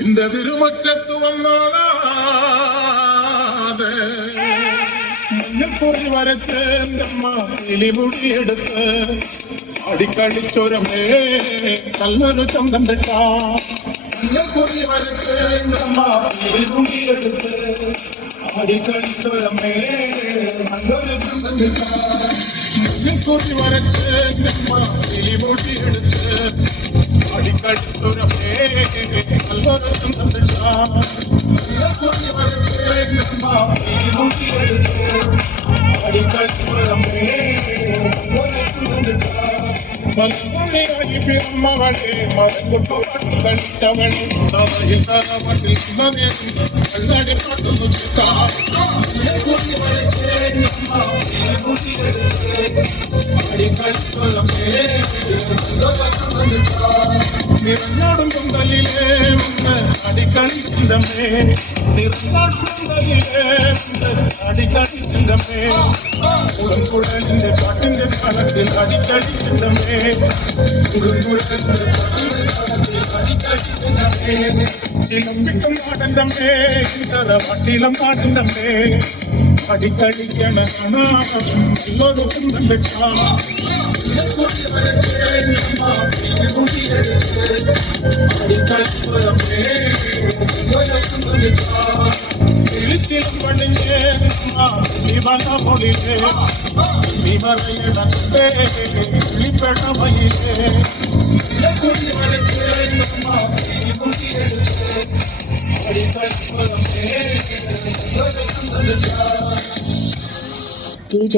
இந்த திருமுற்றத்து வந்தாதே മഞ്ഞപ്പൊറി വരച്ചേന്തമ്മ കിളിമുടി എടുത്ത് അടിക്കടിച്ചൊരമേ നല്ലൊരു ചന്തം പെട്ട മഞ്ഞപ്പൊറി വരച്ചേന്തമ്മ കിളിമുടി എടുത്ത് അടിക്കടിച്ചൊരമേ നല്ലൊരു ചന്തം പെട്ട മഞ്ഞപ്പൊറി വരച്ചേന്തമ്മ കിളിമുടി എടുത്ത് അടിക്കടിച്ചൊരമേ നല്ലൊരു ചന്തം പെട്ട മഞ്ഞപ്പൊറി വരച്ചേന്തമ്മ കിളിമുടി എടുത്ത് മലമുള്ളിയായി പിറന്നവളെ മരക്കൊട്ടുപാട്ട് കളിച്ചവളെ തറയിൽ തറവട്ടിൽ കണ്ണടി പാട്ടുന്നു നിറഞ്ഞാടും പൊങ്കലിലേ അടിക്കളിച്ചിന്തമേ നിറഞ്ഞാടും പൊങ്കലിലേ അടിക്കളിച്ചിന്തമേ കുളൻകുഴലിന്റെ പാട്ടിന്റെ കാലത്തിൽ അടിക്കളിച്ചിന്തമേ കുളൻകുഴലിന്റെ പാട്ടിന്റെ കാലത്തിൽ അടിക്കളിച്ചിന്തമേ ചിലമ്പിക്കും നാടന്തമ്മേ ഇതര വട്ടിലും നാടന്തമ്മേ അടിക്കളിക്കണ ഇന്നൊരു കുന്തം വെക്കാം വിളിച്ചിലും പണിഞ്ഞേ വിമല മൊഴിലേ വിമലയിടത്തെ വിളിപ്പെടമയിലേ DJ